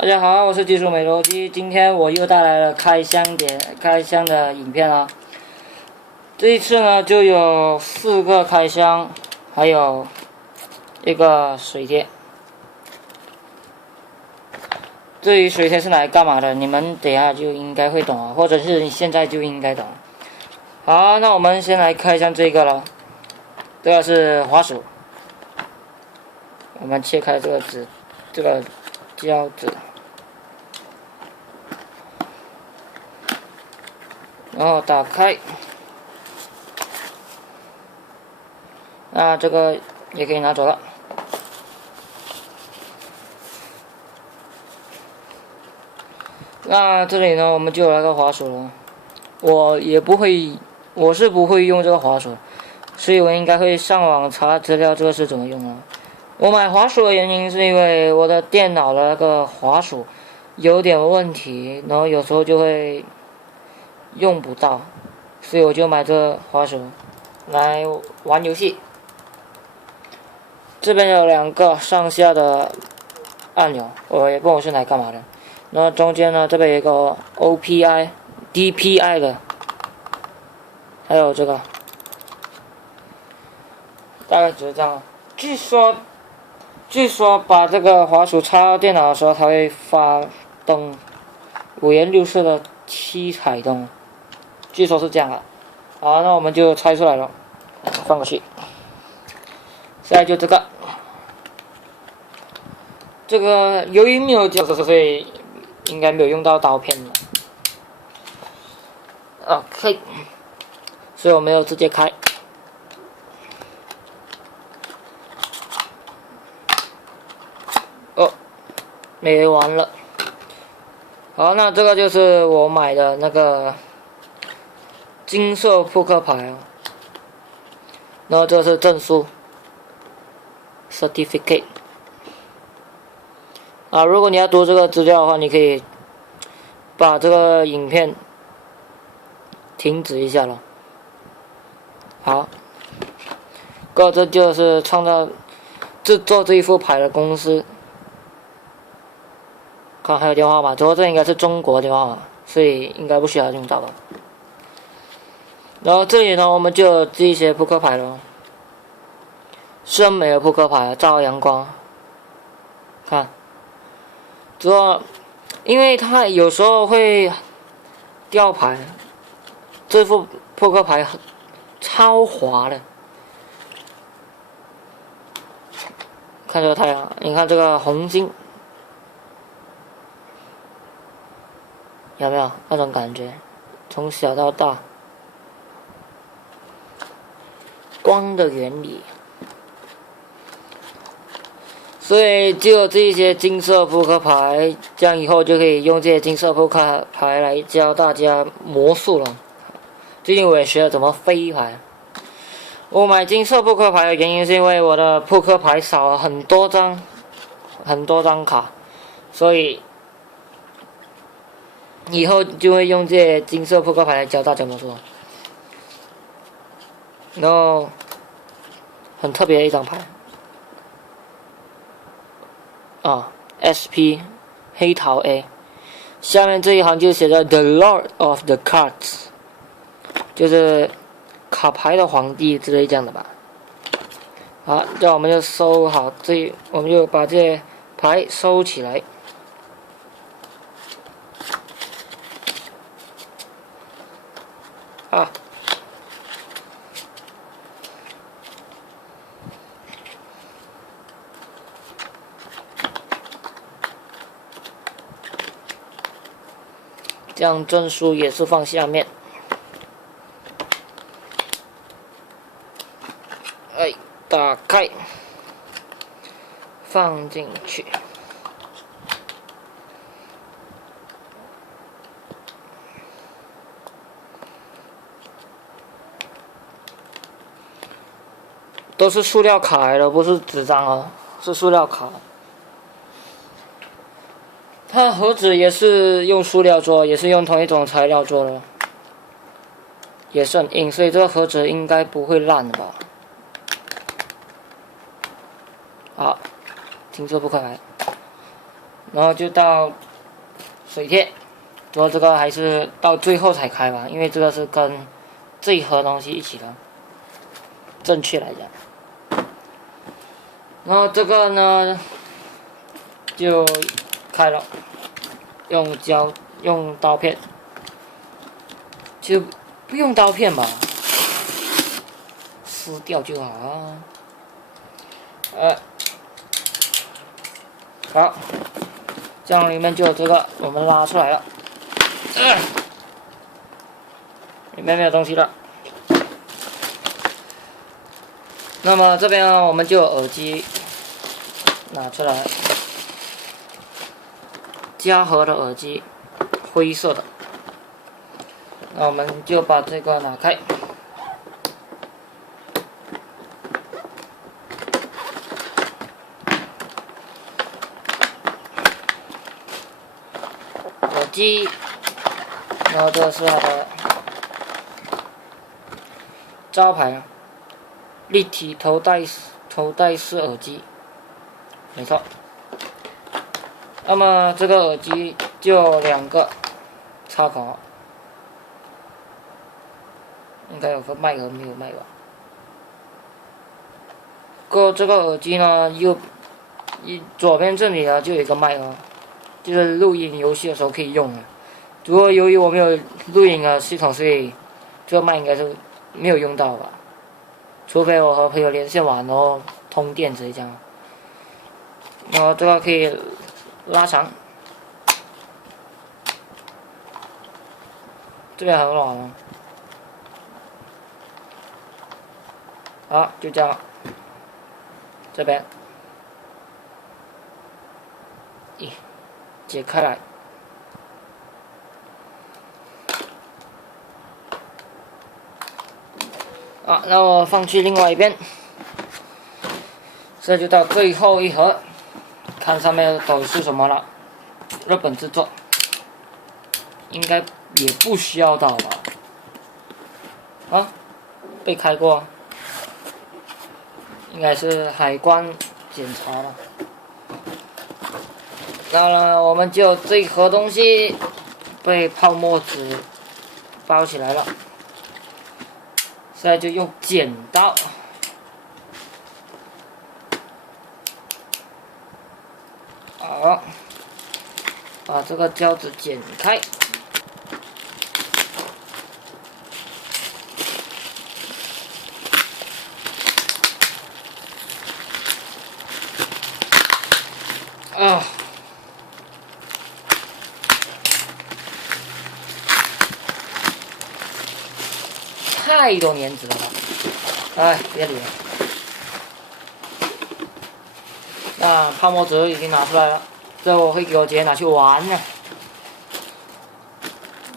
大家好，我是技术美逻辑，今天我又带来了开箱的影片啊。这一次呢，就有4个开箱，还有一个水贴。至于水贴是拿来干嘛的，你们等一下就应该会懂啊，或者是你现在就应该懂。好，那我们先来开箱这个了。这个是滑鼠，我们切开这个胶纸。然后打开，那这个也可以拿走了。那这里呢，我们就有那个滑鼠了。我是不会用这个滑鼠，所以我应该会上网查资料，这个是怎么用啊？我买滑鼠的原因是因为我的电脑的那个滑鼠有点问题，然后有时候就会用不到，所以我就买这个滑鼠来玩游戏。这边有2个上下的按钮，我也不知道我是来干嘛的。然后中间呢，这边有一个 OPI、DPI 的，还有这个，大概就是这样。据说把这个滑鼠插到电脑的时候，它会发灯，五颜六色的7彩灯。据说是这样的。好，那我们就拆出来了，放过去。现在就这个由于没有胶，所以应该没有用到刀片了。OK， 所以我没有直接开。没完了。好，那这个就是我买的那个金色扑克牌啊，然后这是证书 ，certificate。如果你要读这个资料的话，你可以把这个影片停止一下了。好，这就是制作这一副牌的公司。看还有电话号码，这应该是中国电话号码，所以应该不需要用到的。然后这里呢，我们就有这些扑克牌了，圣美的扑克牌，照阳光。看，因为它有时候会掉牌，这副扑克牌超滑的。看这个太阳，你看这个红星。有没有那种感觉？从小到大，光的原理。所以就有这些金色扑克牌，这样以后就可以用这些金色扑克牌来教大家魔术了。最近我也学了怎么飞牌。我买金色扑克牌的原因是因为我的扑克牌少了很多张卡，所以以后就会用这些金色扑克牌来教大家魔术。然后很特别的一张牌SP 黑桃 A， 下面这一行就写着 The Lord of the Cards， 就是卡牌的皇帝之类这样的吧。好，这样我们就收好我们就把这些牌收起来。这样证书也是放下面。打开，放进去。都是塑料卡来的，不是纸张哦，是塑料卡。它盒子也是用塑料做，也是用同一种材料做的，也是很硬，所以这个盒子应该不会烂吧。好，金色扑克牌，然后就到水贴，主要这个还是到最后才开吧，因为这个是跟这一盒东西一起的，正确来讲。然后这个呢就开了，用刀片，就不用刀片吧，撕掉就好啊。好，这样里面就有这个，我们拉出来了，里面没有东西了。那么这边我们就有耳机拿出来，嘉禾的耳机，灰色的。那我们就把这个拿开。耳机，然后这是它的招牌，立体头戴式耳机，没错。那么这个耳机就有2个插口，应该有个麦和没有麦吧。这个耳机呢，左边这里呢就有一个麦哦，就是录音游戏的时候可以用的。不过由于我没有录音的系统，所以这个麦应该是没有用到吧，除非我和朋友连线完然后通电之类这样。然后这个可以拉长，这边很软哦。好，就这样。这边，解开来。好，那我放去另外一边。这就到最后一盒，看上面都是什么了。日本制作，应该也不需要到吧？啊，被开过，应该是海关检查了。那呢，我们就这一盒东西被泡沫纸包起来了。现在就用剪刀，好，把这个胶纸剪开。啊！太多粘纸了吧！哎，别理了。那泡沫纸已经拿出来了，这我会给我姐拿去玩呢。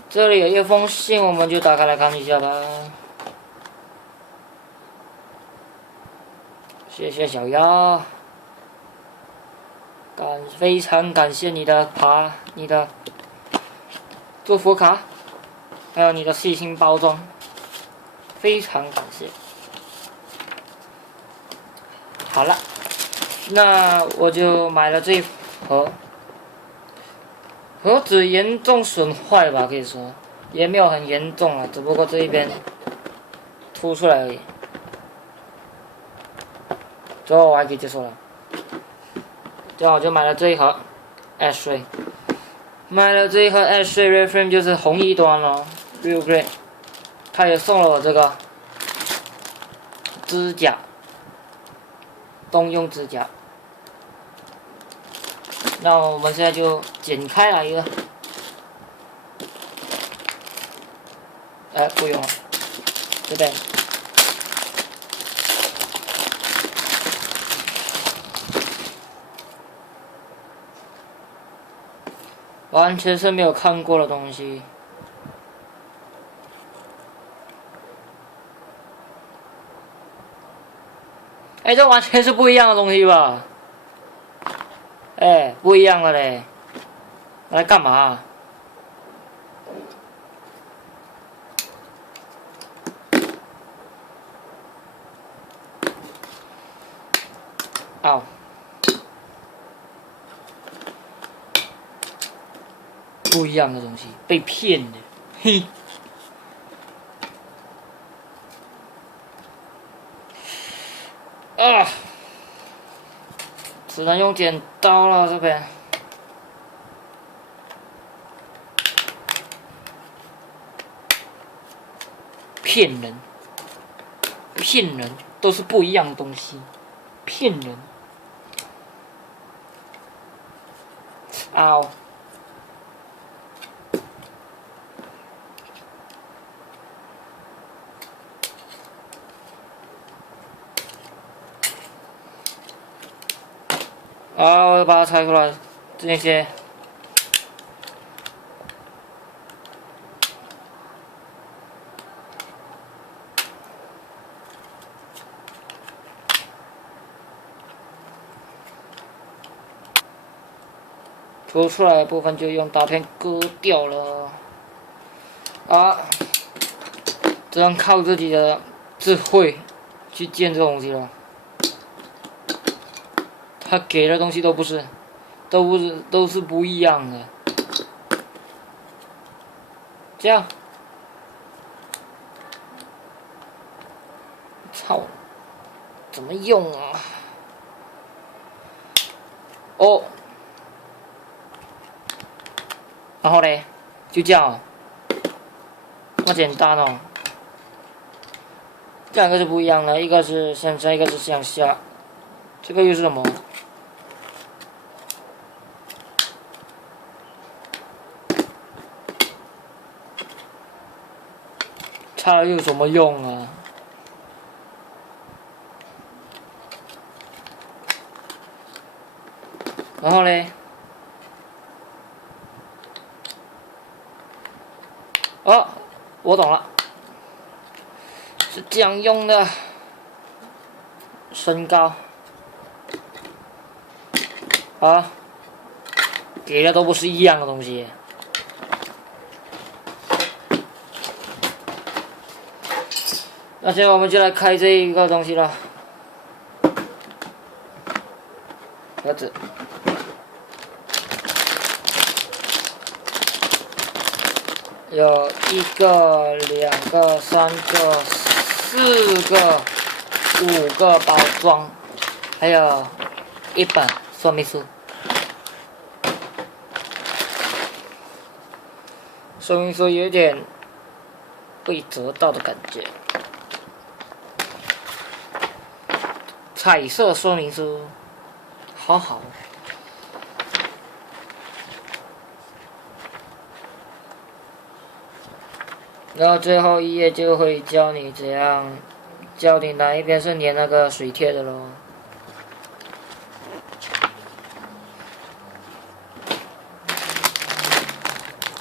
这里有一封信，我们就打开来看一下吧。谢谢小妖，非常感谢你的祝福卡，还有你的细心包装，非常感谢。好了，那我就买了这一盒。盒子严重损坏吧，可以说也没有很严重啊，只不过这一边凸出来而已。最后我还可以接受了。这样我就买了这一盒 Ashtray， 买了这一盒 Ashtray Reframe 就是红一端咯 Real Green， 他也送了我这个支架，冬用支架。那我们现在就剪开来一个，不用了，这边。完全是没有看过的东西。这完全是不一样的东西吧？不一样了嘞！来干嘛？哦。不一样的东西，被骗的，嘿。啊！只能用剪刀了，这边。骗人，骗人，都是不一样的东西，骗人。嗷！啊！我把它拆出来，这些。凸出来的部分就用刀片割掉了。啊！只能靠自己的智慧去建这东西了。他给的东西都是不一样的。这样，操，怎么用啊？哦，然后嘞，就这样哦，那么简单哦。这两个是不一样的，一个是向上，一个是向下。这个又是什么？插了又有什么用啊？然后嘞，哦，我懂了，是这样用的。身高，啊，给的都不是一样的东西。那现在我们就来开这一个东西了，盒子。有1个、2个、3个、4个、5个包装，还有1本说明书。说明书有点被折到的感觉。彩色说明书，好好。然后最后一页就会教你怎样，教你哪一边是粘那个水贴的咯。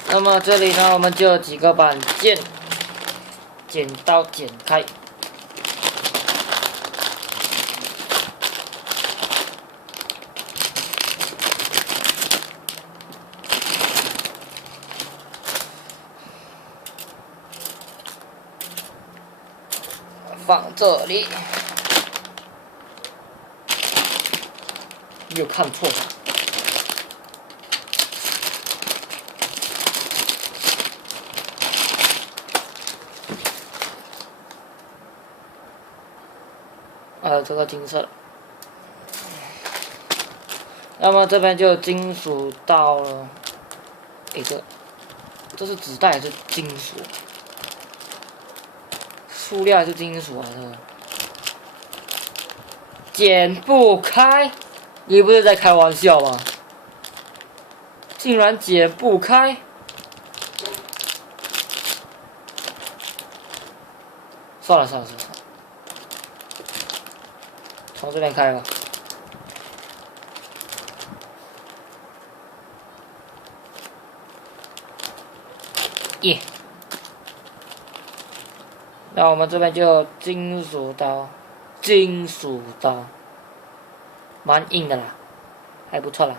那么这里呢，我们就有几个板件，剪刀剪开。放这里，又看错了。这个金色。那么这边就有金属刀了。这是纸袋还是金属？塑料还是金属啊？这个剪不开，你不是在开玩笑吗？竟然剪不开！算了，从这边开吧。耶！那我们这边就有金属刀，蛮硬的啦，还不错啦。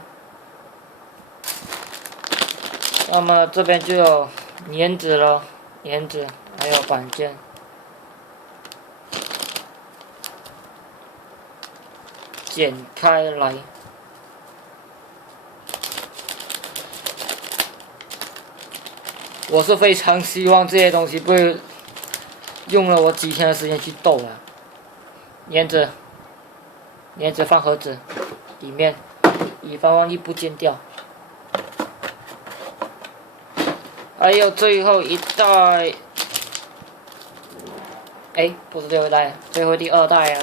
那么这边就有粘纸了，还有板件。剪开来，我是非常希望这些东西不会用了我几天的时间去斗了。粘着放盒子里面，以防万一不见掉。还有最后一袋，哎，不是最后一袋，最后第2袋啊。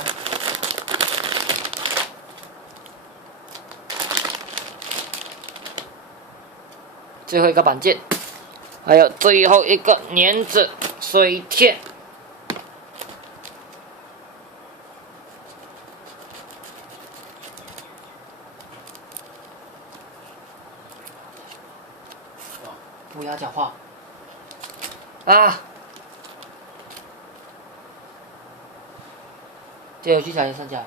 最后一个板件，还有最后一个粘着水贴。不要讲话啊！这游戏才剩下。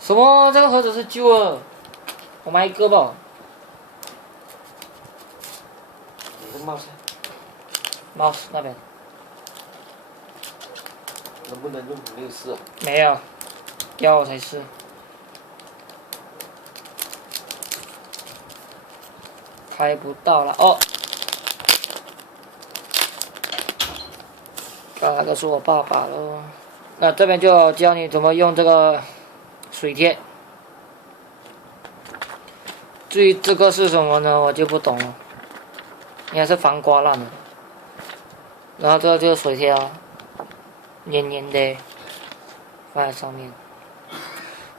什么？这个盒子是旧的，我买一个吧。你的 mouse 那边能不能用没有试？没有，要我才试。开不到了哦。那个是我爸爸喽。那这边就教你怎么用这个水贴。至于这个是什么呢，我就不懂了。应该是防刮烂的。然后这个就是水贴啊，黏黏的，放在上面。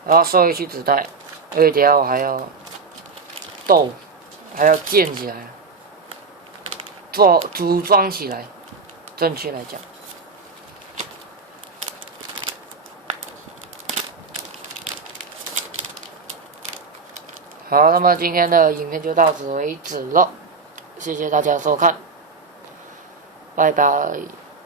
然后收回去纸袋，因为等下我还要斗，还要建起来，组装起来，正确来讲。好，那么今天的影片就到此为止了，谢谢大家收看，拜拜。